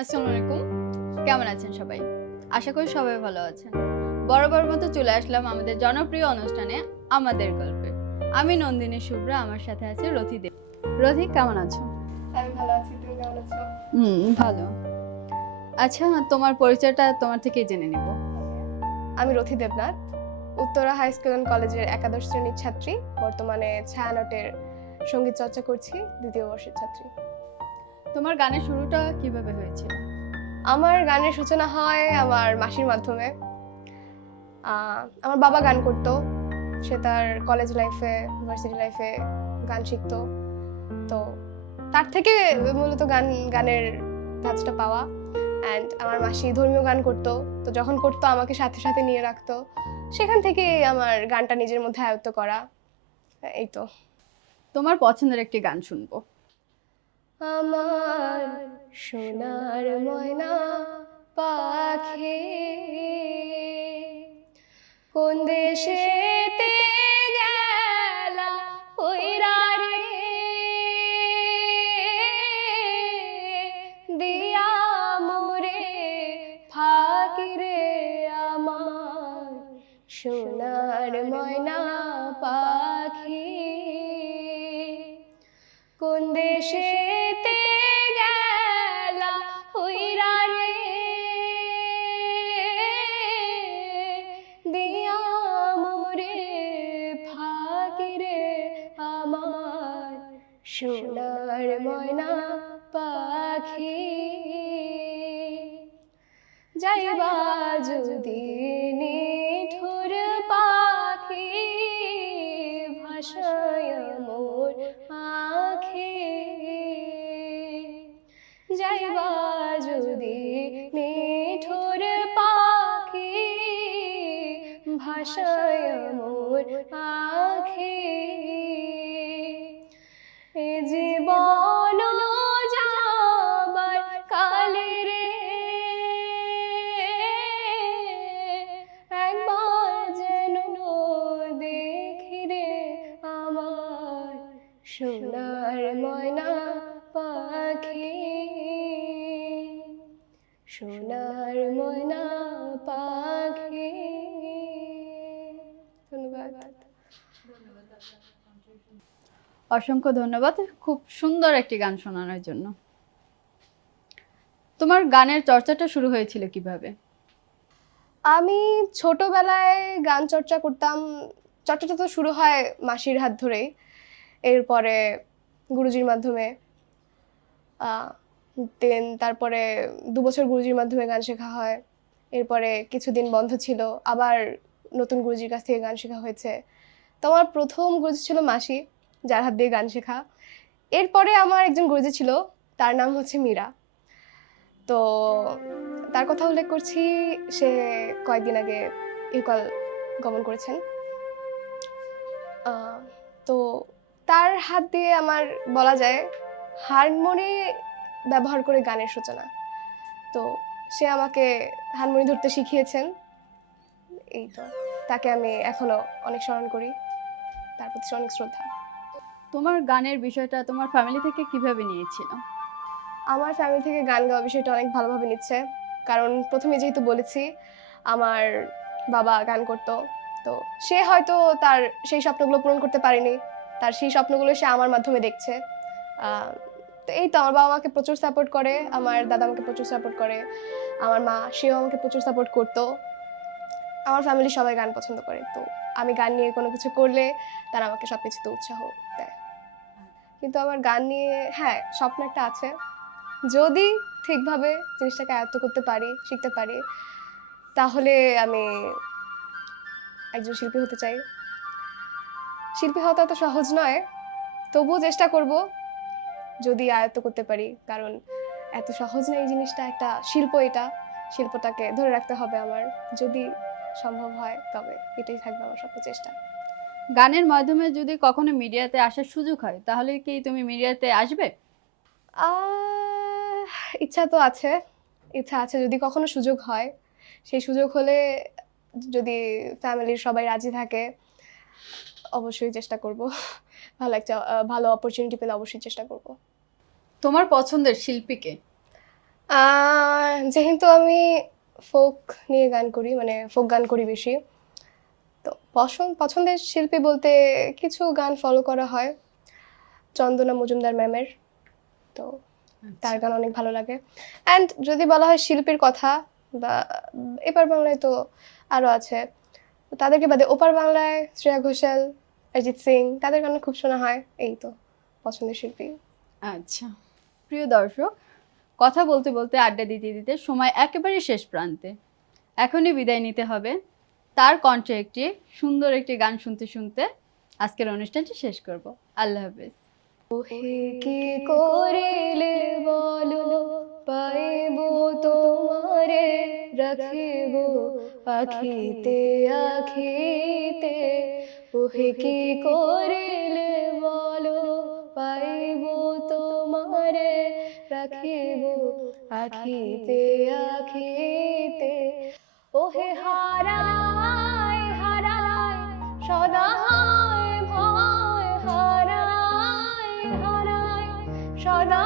আসসালামু আলাইকুম। কেমন আছেন সবাই? আশা করি সবাই ভালো আছেন। বরাবর মতো চলে আসলাম আমাদের জনপ্রিয় অনুষ্ঠানে আমাদের গল্পে। আমি নন্দিনী শুভ্রা, আমার সাথে আছে রথি দেব। রথি, কেমন আছো? আমি ভালো আছি, তুমি কেমন আছো? ভালো। আচ্ছা, তোমার পরিচয়টা তোমার থেকেই জেনে নিব। আমি Rathi Debnath, Uttara high school and কলেজের একাদশ শ্রেণীর ছাত্রী। বর্তমানে ছায়ানটের সঙ্গীত চর্চা করছি, দ্বিতীয় বর্ষের ছাত্রী। তোমার গানের শুরুটা কিভাবে হয়েছিল? আমার গানের সূচনা হয় আমার মাসির মাধ্যমে। আমার বাবা গান করতো, সে তার কলেজ লাইফে, ভার্সিটি লাইফে গান শিখতো। তো তার থেকে মূলত গানের ধাঁচটা পাওয়া। অ্যান্ড আমার মাসি ধর্মীয় গান করতো, তো যখন করতো আমাকে সাথে সাথে নিয়ে রাখতো। সেখান থেকে আমার গানটা নিজের মধ্যে আয়ত্ত করা, এই তো। তোমার পছন্দের একটি গান শুনবো। আমার সোনার ময়না পাখি কোন দেশেতে গেলা ওইরা রে দিয়া মোরে ফাঁকি রে আমার সোনার ময়না পাখি কোন দেশেতে গেলা উইরা রে দিয়া মোরে ফাঁকি রে আমার সোনার ময়না পাখি যাইবা যদি নিঠুর পাখি ভাষায় মোর আখি যাইবা যদি নিঠুর পাখি ভাষায় মোর আখি এ জীবন যাবার কালে রে একবার যেন দেখি রে আমার সোনার ময়না পাখি সোনার ময়না পাখি। ধন্যবাদ। অসংখ্য ধন্যবাদ খুব সুন্দর একটি গান শোনানোর জন্য। তোমার গানের চর্চাটা শুরু হয়েছিল কিভাবে? আমি ছোটবেলায় গান চর্চা করতাম। চর্চাটা তো শুরু হয় মাসির হাত ধরেই, এরপরে গুরুজির মাধ্যমে। দেন তারপরে 2 বছর গুরুজির মাধ্যমে গান শেখা হয়। এরপরে কিছুদিন বন্ধ ছিল, আবার নতুন গুরুজির কাছ থেকে গান শেখা হয়েছে। তো আমার প্রথম গুরুজি ছিল মাসি, যার হাত দিয়ে গান শেখা। এরপরে আমার একজন গুরুজি ছিল, তার নাম হচ্ছে মীরা। তো তার কথা উল্লেখ করছি, সে কয়েকদিন আগে ইহকাল গমন করেছেন। তো তার হাত দিয়ে আমার বলা যায় হারমোনি ব্যবহার করে গানের সূচনা। তো সে আমাকে হারমোনি ধরতে শিখিয়েছেন, এই তো। তাকে আমি এখনো অনেক স্মরণ করি, তার প্রতি অনেক শ্রদ্ধা। তোমার গানের বিষয়টা তোমার ফ্যামিলি থেকে কিভাবে নিয়েছিল? আমার ফ্যামিলি থেকে গান গাওয়া বিষয়টা অনেক ভালোভাবে নিচ্ছে, কারণ প্রথমে যেহেতু বলেছি আমার বাবা গান করতো। তো সে হয়তো তার সেই স্বপ্নগুলো পূরণ করতে পারেনি, তার সেই স্বপ্নগুলো সে আমার মাধ্যমে দেখছে। তো এই তো, আমার বাবা আমাকে প্রচুর সাপোর্ট করে, আমার দাদা আমাকে প্রচুর সাপোর্ট করে, আমার মা সেও আমাকে প্রচুর সাপোর্ট করতো। আমার ফ্যামিলি সবাই গান পছন্দ করে, তো আমি গান নিয়ে কোনো কিছু করলে তারা আমাকে সব কিছুতে উৎসাহ দেয়। কিন্তু আমার গান নিয়ে হ্যাঁ স্বপ্ন একটা আছে, যদি ঠিকভাবে জিনিসটাকে আয়ত্ত করতে পারি, শিখতে পারি, তাহলে আমি একজন শিল্পী হতে চাই। শিল্পী হওয়া তো সহজ নয়, তবুও চেষ্টা করব যদি আয়ত্ত করতে পারি, কারণ এত সহজ না এই জিনিসটা, একটা শিল্প, এটা শিল্পটাকে ধরে রাখতে হবে আমার। যদি সম্ভব হয় তবে এটাই থাকবে আমার সব চেষ্টা। গানের মাধ্যমে যদি কখনো মিডিয়াতে আসার সুযোগ হয়, তাহলে কি তুমি মিডিয়াতে আসবে? ইচ্ছা তো আছে, ইচ্ছা আছে যদি কখনো সুযোগ হয়। সেই সুযোগ হলে, যদি ফ্যামিলির সবাই রাজি থাকে, অবশ্যই চেষ্টা করব। ভালো একটা ভালো অপরচুনিটি পেলে অবশ্যই চেষ্টা করব। তোমার পছন্দের শিল্পীকে? যেহেতু আমি ফোক নিয়ে গান করি, মানে ফোক গান করি বেশি, তো পছন্দের শিল্পী বলতে কিছু গান ফলো করা হয় চন্দনা মজুমদার ম্যামের। তো তার গান অনেক ভালো লাগে। অ্যান্ড যদি বলা হয় শিল্পীর কথা বা এপার বাংলায় তো আরও আছে, তো তাদেরকে বাদে ওপার বাংলায় শ্রেয়া ঘোষাল, অরিজিৎ সিং, তাদের গান খুব শোনা হয়। এই তো পছন্দের শিল্পী। আচ্ছা, প্রিয় দর্শক, কথা বলতে বলতে আড্ডা দিতে দিতে সময় একেবারে শেষ প্রান্তে। এখনই বিদায় নিতে হবে। তার কণ্ঠে একটি সুন্দর একটি গান শুনতে শুনতে আজকের অনুষ্ঠানটি শেষ করব। আল্লাহ হাফেজ। ওহে কি করিলে বলো, পাইব তোমারে, রাখিব আখিতে আখিতে। ওহে কি করিলে বলো, পাইব তোমারে, রাখিব আখিতে আখিতে। ওহে হারাই হারাই সদা হায় ভয়, হারাই হারাই সদা